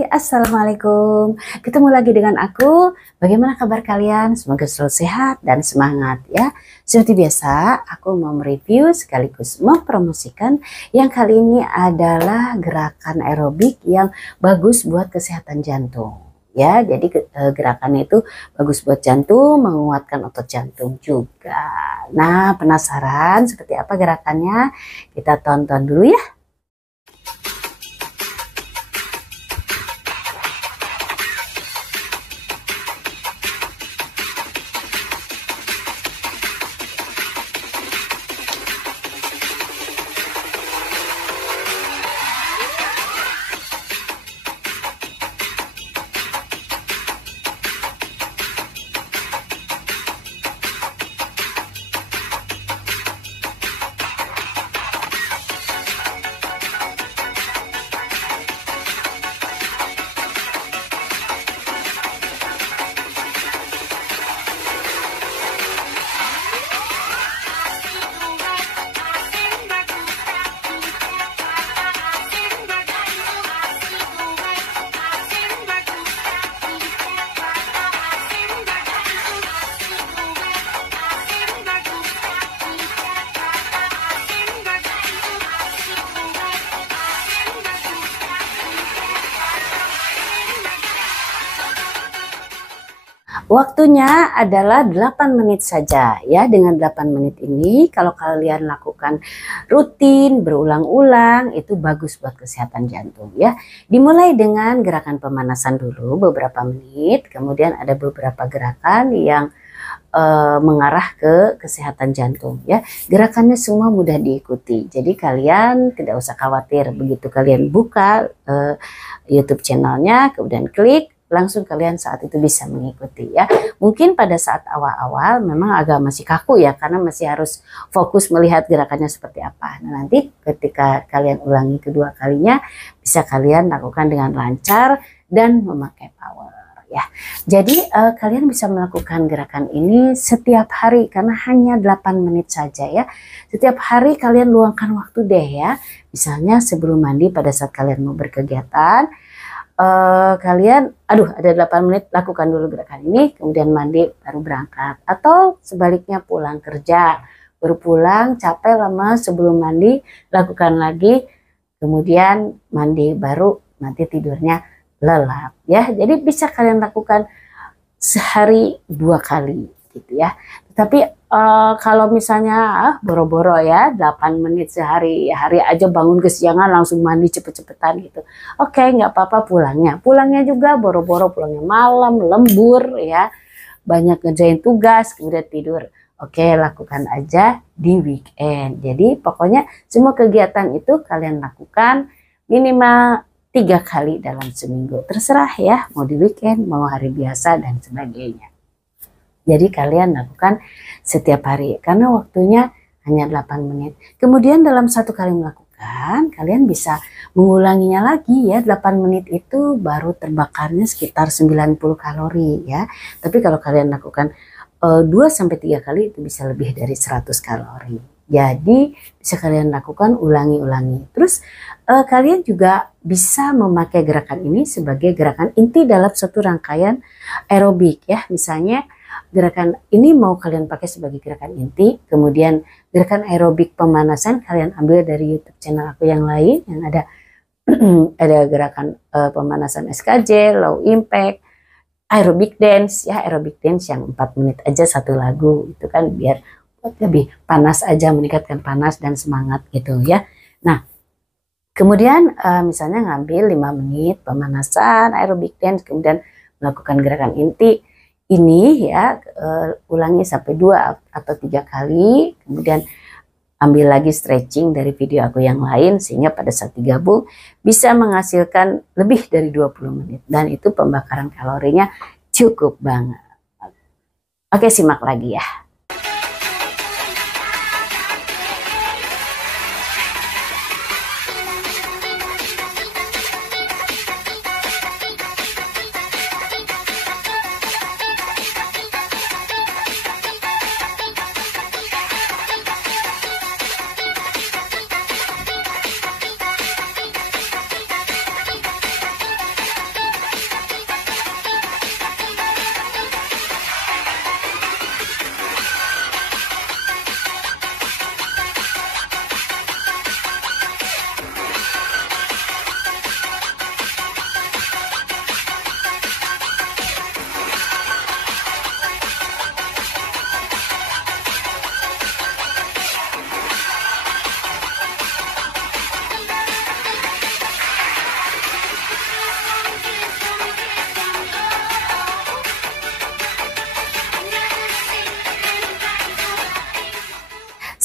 Hai, Assalamualaikum. Ketemu lagi dengan aku. Bagaimana kabar kalian? Semoga selalu sehat dan semangat ya. Seperti biasa, aku mau mereview sekaligus mempromosikan yang kali ini adalah gerakan aerobik yang bagus buat kesehatan jantung. Ya, jadi gerakannya itu bagus buat jantung, menguatkan otot jantung juga. Nah, penasaran seperti apa gerakannya? Kita tonton dulu ya. Waktunya adalah 8 menit saja ya. Dengan 8 menit ini kalau kalian lakukan rutin berulang-ulang itu bagus buat kesehatan jantung ya. Dimulai dengan gerakan pemanasan dulu beberapa menit, kemudian ada beberapa gerakan yang mengarah ke kesehatan jantung ya. Gerakannya semua mudah diikuti. Jadi kalian tidak usah khawatir begitu kalian buka YouTube channelnya kemudian klik, langsung kalian saat itu bisa mengikuti ya. Mungkin pada saat awal-awal memang agak masih kaku ya, karena masih harus fokus melihat gerakannya seperti apa. Nah, nanti ketika kalian ulangi kedua kalinya bisa kalian lakukan dengan lancar dan memakai power ya. Jadi kalian bisa melakukan gerakan ini setiap hari karena hanya 8 menit saja ya. Setiap hari kalian luangkan waktu deh ya. Misalnya sebelum mandi pada saat kalian mau berkegiatan, kalian ada 8 menit lakukan dulu gerakan ini, kemudian mandi baru berangkat, atau sebaliknya pulang kerja baru pulang capek lemas sebelum mandi lakukan lagi, kemudian mandi baru nanti tidurnya lelap ya. Jadi bisa kalian lakukan sehari 2 kali gitu ya. Tapi kalau misalnya boro-boro ya 8 menit sehari, hari aja bangun kesiangan langsung mandi cepet-cepetan gitu. Oke, nggak apa-apa pulangnya juga boro-boro, pulangnya malam, lembur ya, banyak ngerjain tugas kemudian tidur. Oke, lakukan aja di weekend. Jadi pokoknya semua kegiatan itu kalian lakukan minimal 3 kali dalam seminggu, terserah ya, mau di weekend mau hari biasa dan sebagainya. Jadi kalian lakukan setiap hari karena waktunya hanya 8 menit. Kemudian dalam 1 kali melakukan, kalian bisa mengulanginya lagi ya. 8 menit itu baru terbakarnya sekitar 90 kalori ya. Tapi kalau kalian lakukan 2-3 kali itu bisa lebih dari 100 kalori. Jadi bisa kalian lakukan ulangi-ulangi. Terus kalian juga bisa memakai gerakan ini sebagai gerakan inti dalam suatu rangkaian aerobik ya. Misalnya gerakan ini mau kalian pakai sebagai gerakan inti, kemudian gerakan aerobik pemanasan kalian ambil dari YouTube channel aku yang lain yang ada ada gerakan pemanasan SKJ, low impact, aerobik dance ya, aerobik dance yang 4 menit aja 1 lagu itu kan biar lebih panas aja, meningkatkan panas dan semangat gitu ya. Nah, kemudian misalnya ngambil 5 menit pemanasan aerobik dance, kemudian melakukan gerakan inti ini ya, ulangi sampai 2 atau 3 kali, kemudian ambil lagi stretching dari video aku yang lain sehingga pada saat digabung bisa menghasilkan lebih dari 20 menit dan itu pembakaran kalorinya cukup banget. Oke, simak lagi ya.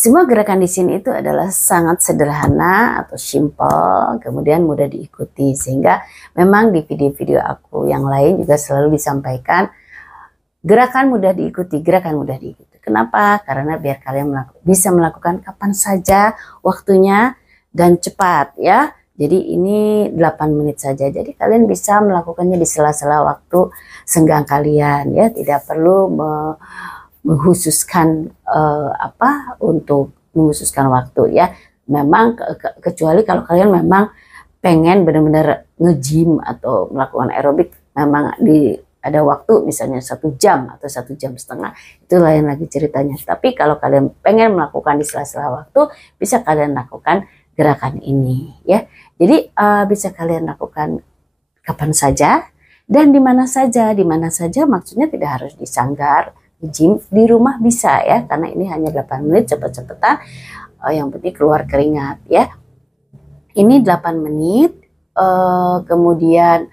Semua gerakan di sini itu adalah sangat sederhana atau simple, kemudian mudah diikuti, sehingga memang di video-video aku yang lain juga selalu disampaikan gerakan mudah diikuti, gerakan mudah diikuti. Kenapa? Karena biar kalian bisa melakukan kapan saja waktunya dan cepat ya. Jadi ini 8 menit saja. Jadi kalian bisa melakukannya di sela-sela waktu senggang kalian ya, tidak perlu menghususkan untuk menghususkan waktu ya. Memang kecuali kalau kalian memang pengen benar-benar nge-gym atau melakukan aerobik, memang ada waktu misalnya 1 jam atau 1,5 jam, itu lain lagi ceritanya. Tapi kalau kalian pengen melakukan di sela-sela waktu, bisa kalian lakukan gerakan ini ya. Jadi bisa kalian lakukan kapan saja dan di mana saja. Di mana saja maksudnya tidak harus di sanggar, di gym, di rumah bisa ya, karena ini hanya 8 menit cepet-cepetan, yang penting keluar keringat ya. Ini 8 menit, kemudian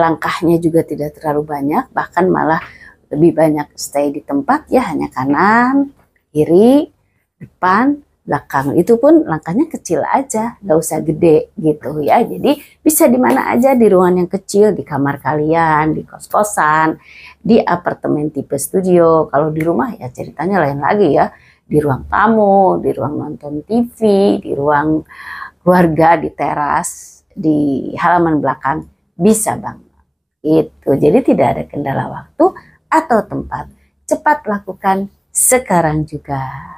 langkahnya juga tidak terlalu banyak, bahkan malah lebih banyak stay di tempat ya, hanya kanan, kiri, depan, belakang. Itu pun langkahnya kecil aja, nggak usah gede gitu ya. Jadi bisa di mana aja, di ruangan yang kecil, di kamar kalian, di kos-kosan, di apartemen tipe studio. Kalau di rumah ya ceritanya lain lagi ya, di ruang tamu, di ruang nonton TV, di ruang keluarga, di teras, di halaman belakang, bisa bang. Itu jadi tidak ada kendala waktu atau tempat. Cepat lakukan sekarang juga.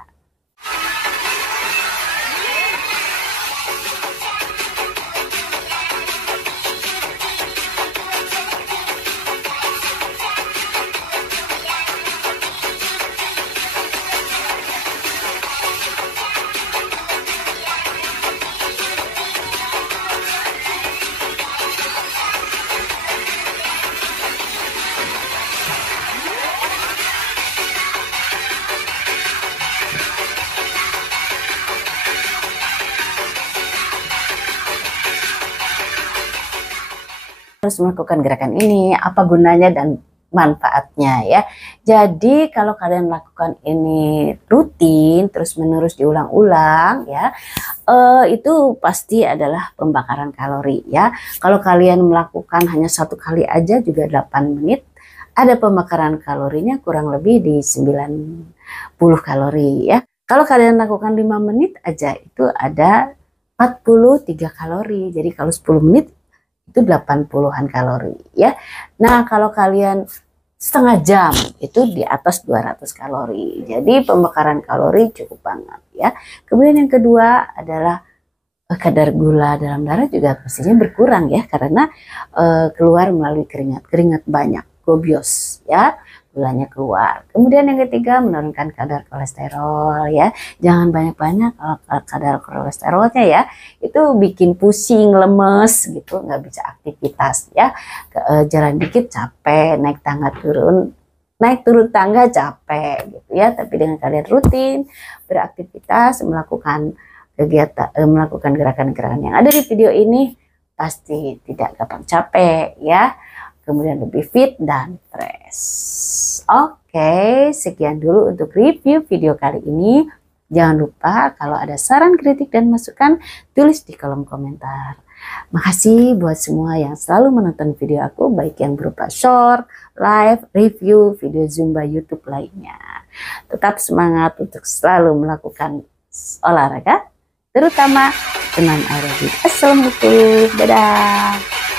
Harus melakukan gerakan ini, apa gunanya dan manfaatnya ya. Jadi kalau kalian lakukan ini rutin terus menerus diulang-ulang ya, itu pasti adalah pembakaran kalori ya. Kalau kalian melakukan hanya 1 kali aja juga 8 menit, ada pembakaran kalorinya kurang lebih di 90 kalori ya. Kalau kalian lakukan 5 menit aja itu ada 43 kalori. Jadi kalau 10 menit itu 80-an kalori ya. Nah kalau kalian setengah jam itu di atas 200 kalori. Jadi pembakaran kalori cukup banget ya. Kemudian yang kedua adalah kadar gula dalam darah juga pastinya berkurang ya, karena keluar melalui keringat banyak, gobios ya, gulanya keluar. Kemudian yang ketiga, menurunkan kadar kolesterol ya. Jangan banyak-banyak kalau kadar kolesterolnya ya, itu bikin pusing, lemes gitu, nggak bisa aktivitas ya. Jalan dikit capek, naik turun tangga capek gitu ya. Tapi dengan kalian rutin beraktivitas, melakukan kegiatan, melakukan gerakan-gerakan yang ada di video ini, pasti tidak gampang capek ya. Kemudian lebih fit dan fresh. Oke, sekian dulu untuk review video kali ini. Jangan lupa kalau ada saran, kritik, dan masukan, tulis di kolom komentar. Makasih buat semua yang selalu menonton video aku, baik yang berupa short, live, review, video Zumba YouTube lainnya. Tetap semangat untuk selalu melakukan olahraga, terutama senam aerobik. Assalamualaikum, dadah.